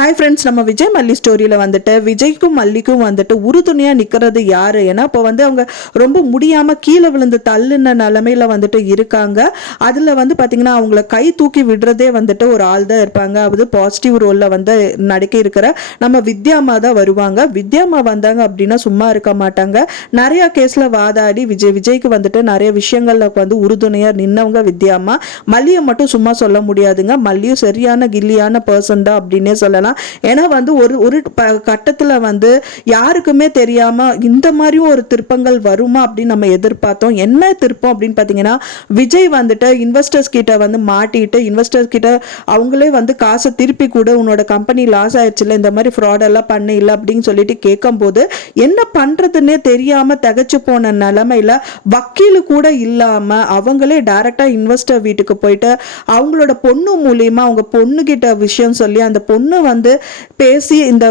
Hi friends, நம்ம விஜய் மல்லி ஸ்டோரியில் வந்துட்டு விஜய்க்கும் மல்லிக்கும் வந்துட்டு உறுதுணையாக நிற்கிறது யார்? ஏன்னா இப்போ வந்து அவங்க ரொம்ப முடியாமல் கீழே விழுந்து தள்ளுன நிலமையில வந்துட்டு இருக்காங்க. அதில் வந்து பார்த்திங்கன்னா அவங்கள கை தூக்கி விடுறதே வந்துட்டு ஒரு ஆள் தான் இருப்பாங்க. அது பாசிட்டிவ் ரோலில் வந்து நடிக்க இருக்கிற நம்ம வித்யாமா தான் வருவாங்க. வித்யாமா வந்தாங்க அப்படின்னா சும்மா இருக்க மாட்டாங்க. நிறையா கேஸில் வாதாடி விஜய்க்கு வந்துட்டு நிறைய விஷயங்களில் வந்து உறுதுணையாக நின்னவங்க வித்யாமா. மல்லியை மட்டும் சும்மா சொல்ல முடியாதுங்க. மல்லியும் சரியான கில்லியான பர்சன் தான் அப்படின்னே சொல்லலாம். ஏன்னா வந்து ஒரு கட்டத்தில் வந்து யாருக்குமே தெரியாம இந்த மாதிரியும் ஒரு திருப்பங்கள் வருமா அப்படின்னு நம்ம எதிர்பார்த்தோம். என்ன திருப்பம் அப்படின்னு பார்த்தீங்கன்னா, விஜய் வந்துட்டு இன்வெஸ்டர்ஸ் கிட்ட வந்து மாட்டிட்டு இன்வெஸ்டர்ஸ் கிட்ட அவங்களே வந்து காசை திருப்பி கூட உன்னோட கம்பெனி லாஸ் ஆயிடுச்சுல, இந்த மாதிரி ஃப்ராட் எல்லாம் பண்ண இல்லை அப்படின்னு சொல்லிட்டு கேட்கும்போது என்ன பண்றதுன்னே தெரியாம தகச்சு போன நிலைமையில வக்கீல் கூட இல்லாம அவங்களே டைரக்டா இன்வெஸ்டர் வீட்டுக்கு போயிட்டு அவங்களோட பொண்ணு மூலியமா அவங்க பொண்ணு கிட்ட விஷயம் சொல்லி அந்த பொண்ணு வந்து பேசி இந்த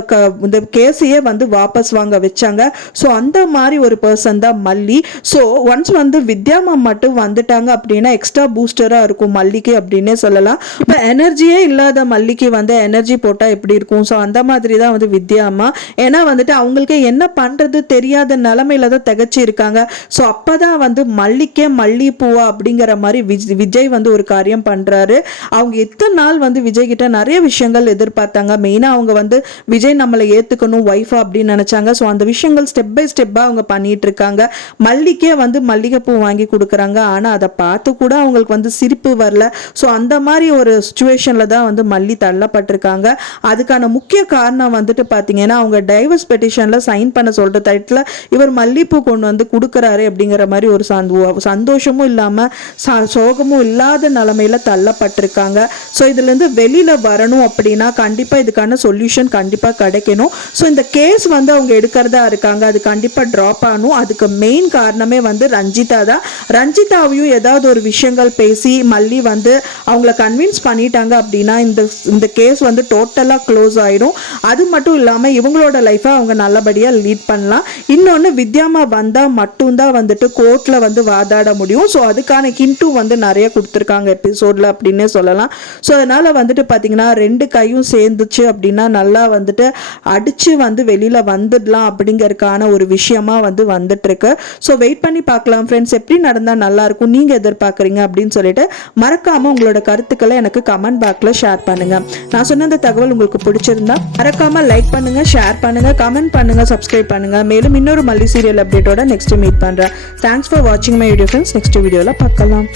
கேஸையே வந்து வாபஸ் வாங்க வச்சாங்க. ஸோ அந்த மாதிரி ஒரு பர்சன் தான் மல்லி. ஸோ ஒன்ஸ் வந்து வித்யாமா மட்டும் வந்துட்டாங்க அப்படின்னா எக்ஸ்ட்ரா பூஸ்டராக இருக்கும் மல்லிக்கு அப்படின்னே சொல்லலாம். இப்போ எனர்ஜியே இல்லாத மல்லிக்கு வந்து எனர்ஜி போட்டால் எப்படி இருக்கும்? ஸோ அந்த மாதிரி தான் வந்து வித்யாமா. ஏன்னா வந்துட்டு அவங்களுக்கு என்ன பண்ணுறது தெரியாத நிலமையில தான் திகச்சு இருக்காங்க. ஸோ அப்போ தான் வந்து மல்லிக்கே மல்லி பூவா அப்படிங்கிற மாதிரி விஜய் வந்து ஒரு காரியம் பண்ணுறாரு. அவங்க எத்தனை நாள் வந்து விஜய் கிட்ட நிறைய விஷயங்கள் எதிர்பார்த்தாங்க. மெயினாக அவங்க வந்து விஜய் நம்மளை ஏற்றுக்கணும் ஒய்ஃபா அப்படின்னு நினச்சாங்க. ஸோ அந்த விஷயங்கள் ஸ்டெப் பை ஸ்டெப்பாக அவங்க பண்ணிட்டு இருக்காங்க. மல்லிக்கே வந்து மல்லிகைப்பூ வாங்கி கொடுக்குறாங்க. ஆனால் அதை பார்த்து கூட அவங்களுக்கு வந்து சிரிப்பு வரல. ஸோ அந்த மாதிரி ஒரு சுச்சுவேஷனில் தான் வந்து மல்லி தள்ளப்பட்டிருக்காங்க. அதுக்கான முக்கிய காரணம் வந்துட்டு பார்த்தீங்கன்னா, அவங்க டைவர்ஸ் பெட்டிஷனில் சைன் பண்ண சொல்கிற டைட்டில் இவர் மல்லிப்பூ கொண்டு வந்து கொடுக்குறாரு அப்படிங்கிற மாதிரி ஒரு சந்தோஷமும் இல்லாமல் சோகமும் இல்லாத நிலைமையில தள்ளப்பட்டிருக்காங்க. ஸோ இதுலேருந்து வெளியில் வரணும் அப்படின்னா கண்டிப்பாக இதுக்கான சொல்யூஷன் கண்டிப்பாக கிடைக்கணும். ஸோ இந்த கேஸ் வந்து அவங்க எடுக்கிறதா இருக்காங்க. அது கண்டிப்பாக ட்ராப் ஆகணும். அதுக்கு மெயின் காரணமே வந்து ரஞ்சிதா தான். ரஞ்சிதாவையும் ஏதாவது ஒரு விஷயங்கள் பேசி மல்லி வந்து அவங்கள கன்வின்ஸ் பண்ணிட்டாங்க அப்படின்னா இந்த கேஸ் வந்து டோட்டலாக க்ளோஸ் ஆயிடும். அது மட்டும் இல்லாமல் இவங்களோட லைஃப்பை அவங்க நல்லபடியாக லீட் பண்ணலாம். இன்னொன்று, வித்யாமா வந்தால் மட்டும்தான் வந்துட்டு கோர்ட்டில் வந்து வாதாட முடியும். ஸோ அதுக்கான ஹிண்ட்டும் வந்து நிறைய கொடுத்துருக்காங்க எபிசோடில் அப்படின்னே சொல்லலாம். ஸோ அதனால் வந்துட்டு பார்த்தீங்கன்னா ரெண்டு கையும் சேர்ந்துச்சு அப்படின்னா நல்லா வந்துட்டு அடிச்சு வந்து வெளியில வந்துடலாம் அப்படிங்கறதுக்கான ஒரு விஷயமா வந்து வந்துட்டு இருக்கு. ஸோ வெயிட் பண்ணி பார்க்கலாம் ஃப்ரெண்ட்ஸ், எப்படி நடந்தா நல்லா இருக்கும் நீங்க எதிர்பார்க்குறீங்க அப்படின்னு சொல்லிட்டு மறக்காம உங்களோட கருத்துக்களை எனக்கு கமெண்ட் பாக்ஸ்ல ஷேர் பண்ணுங்க. நான் சொன்ன இந்த தகவல் உங்களுக்கு பிடிச்சிருந்தா மறக்காம லைக் பண்ணுங்க, ஷேர் பண்ணுங்க, கமெண்ட் பண்ணுங்க, சப்ஸ்கிரைப் பண்ணுங்க. மேலும் இன்னொரு மல்லி சீரியல் அப்டேட்டோட நெக்ஸ்ட் மீட் பண்றேன். தேங்க்ஸ் ஃபார் வாட்சிங் மை வீடியோ ஃப்ரெண்ட்ஸ். நெக்ஸ்ட் வீடியோல பார்க்கலாம்.